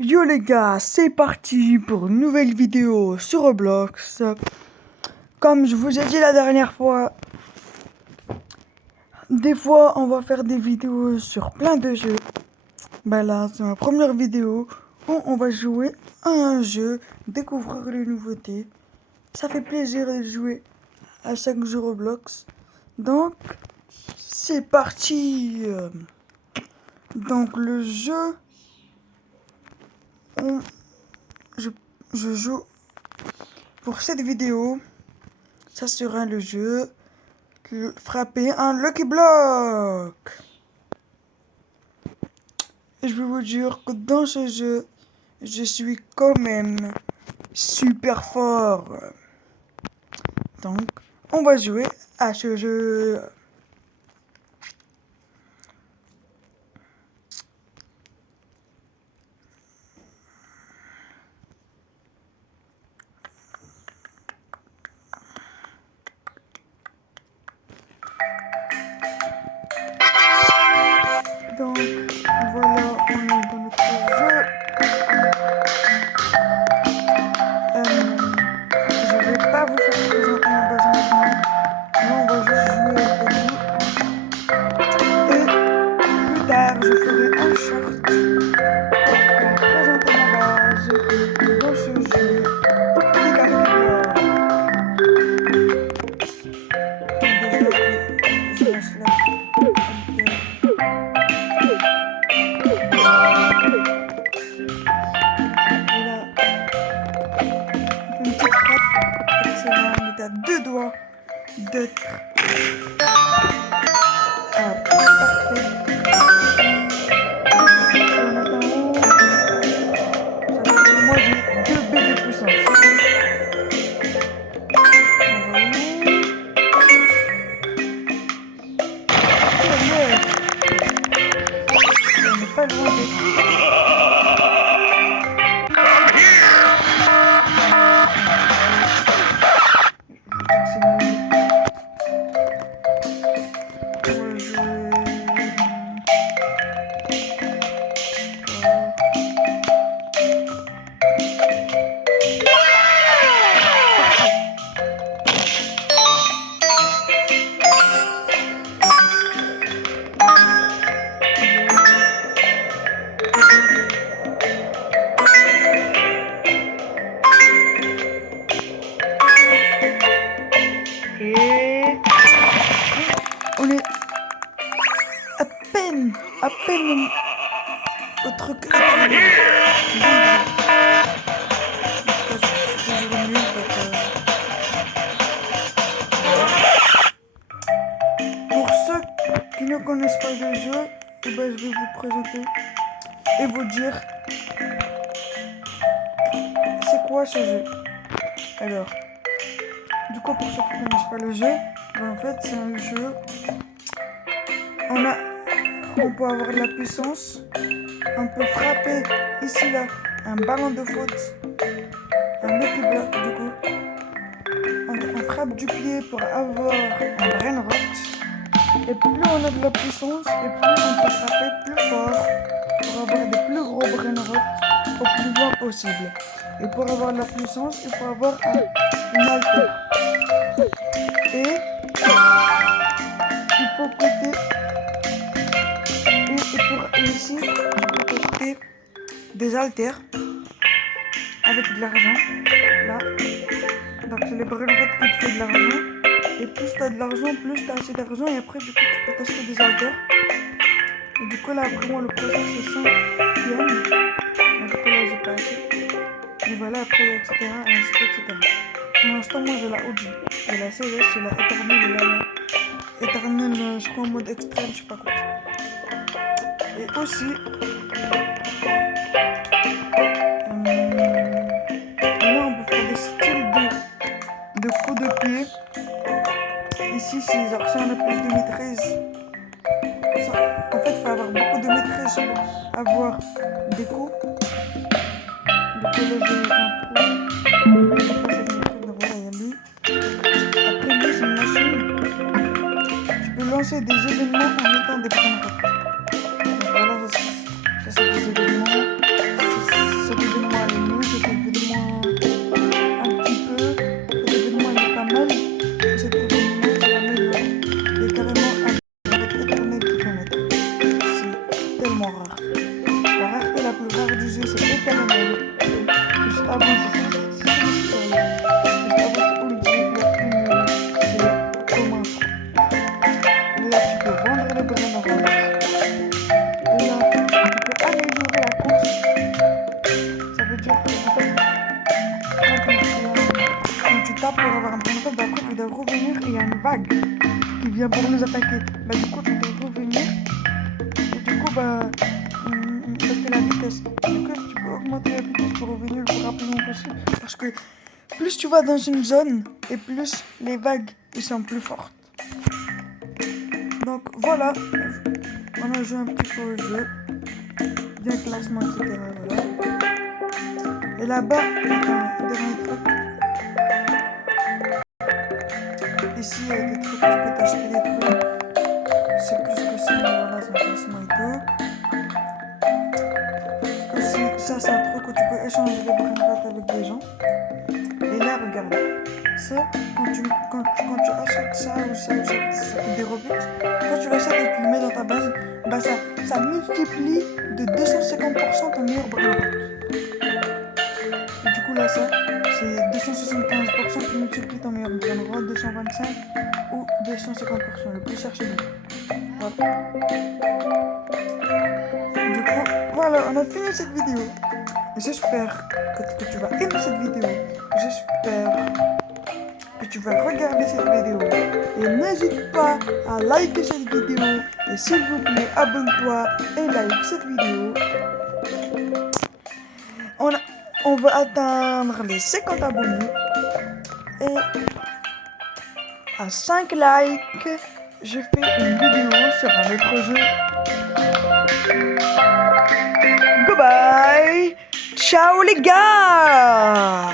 Yo les gars, c'est parti pour une nouvelle vidéo sur Roblox. Comme je vous ai dit la dernière fois, des fois on va faire des vidéos sur plein de jeux. Ben là, c'est ma première vidéo où on va jouer à un jeu, découvrir les nouveautés. Ça fait plaisir de jouer à chaque jeu Roblox. Donc, c'est parti. Donc le jeu, je joue pour cette vidéo. Ça sera le jeu frapper un Lucky Block. Et je vais vous dire que dans ce jeu, je suis quand même super fort. Donc, on va jouer à ce jeu. Donc, voilà, on est dans notre jeu. Je vais pas vous faire présenter ma base maintenant. Là, on va juste jouer au début. Et plus tard, je ferai un short pour présenter ma base dans ce jeu. Déjà, je lance là. Une petite frappe. Excellent. On est à 2 doigts d'être. Parfait. Moi j'ai 2 B de puissance. On n'est pas loin d'être. On est à peine au truc. Pour ceux qui ne connaissent pas le jeu, eh ben, je vais vous présenter et vous dire c'est quoi ce jeu. Alors, du coup, pour ceux qui ne connaissent pas le jeu, ben, en fait, c'est un jeu. On peut avoir de la puissance. On peut frapper ici là un ballon de foot, un Lucky Block du coup. On frappe du pied pour avoir un brain rot. Et plus on a de la puissance, et plus on peut frapper plus fort pour avoir des plus gros brain rot au plus loin possible. Et pour avoir de la puissance, il faut avoir une haltère. Et il faut côté. Et ici, je peux acheter des haltères avec de l'argent. Là. Donc c'est les brain rot qui te fait de l'argent. Et plus tu as de l'argent, plus tu as assez d'argent. Et après, du coup, tu peux t'acheter des haltères. Et du coup, là, après moi, le projet, c'est 100 yens. Et du coup, là, j'ai pas assez. Et voilà, après, etc. Et ainsi de suite, etc. Pour l'instant, moi, j'ai la OG. Et la CS, c'est la éternelle. Éternelle, je crois, en mode extrême, je sais pas quoi. Et aussi, là, on peut faire des styles de coups de pied. Ici, c'est genre si on a plus de maîtrise. En fait, il faut avoir beaucoup de maîtrise pour avoir des coups. Du coup, là, j'ai un coup. Lui, j'ai pas cette maîtrise. Donc voilà, il y a lui. Après, lui, c'est une machine. Tu peux lancer des événements en mettant des brain rot. Donc voilà, ça c'est des événements. caramel. Juste avant, c'est celui-là. Juste avant, c'est Olivier. Il y a une, c'est Thomas. Là, tu peux vendre les bananes roses. Là, tu peux améliorer la course. Ça veut dire que, en fait, quand tu tapes pour avoir un brin rose, bah, après, tu dois revenir et il y a une vague qui vient pour nous attaquer. Bah, du coup, tu dois revenir. Et du coup, c'est la vitesse. Du coup, tu peux augmenter la vitesse pour revenir le plus rapidement possible. Parce que plus tu vas dans une zone, et plus les vagues ils sont plus fortes. Donc voilà, on a joué un petit peu au jeu. Bien classement, etc. Voilà. Et là-bas, un dernier truc. Ici, il y a des trucs, tu peux t'acheter des trucs. C'est plus que ça, mais voilà, c'est un classement et tout. Aussi, ça, c'est un truc où tu peux échanger les brainrats avec des gens. Et là, regarde. Ça, quand tu achètes ça ou ça coûte des Robux, quand tu l'achètes et que tu le mets dans ta base, bah ça multiplie de 250% ton meilleur brainrot. Et du coup là ça, c'est 275% qui multiplie ton meilleur brainrot, 225 ou 250%, le plus cher chez nous. Voilà. Du coup, voilà, on a fini cette vidéo. J'espère que tu vas aimer cette vidéo. J'espère que tu vas regarder cette vidéo. Et n'hésite pas à liker cette vidéo. Et s'il vous plaît, abonne-toi et like cette vidéo. On va atteindre les 50 abonnés. Et à 5 likes, je fais une vidéo sur un autre jeu. Goodbye. Ciao les gars.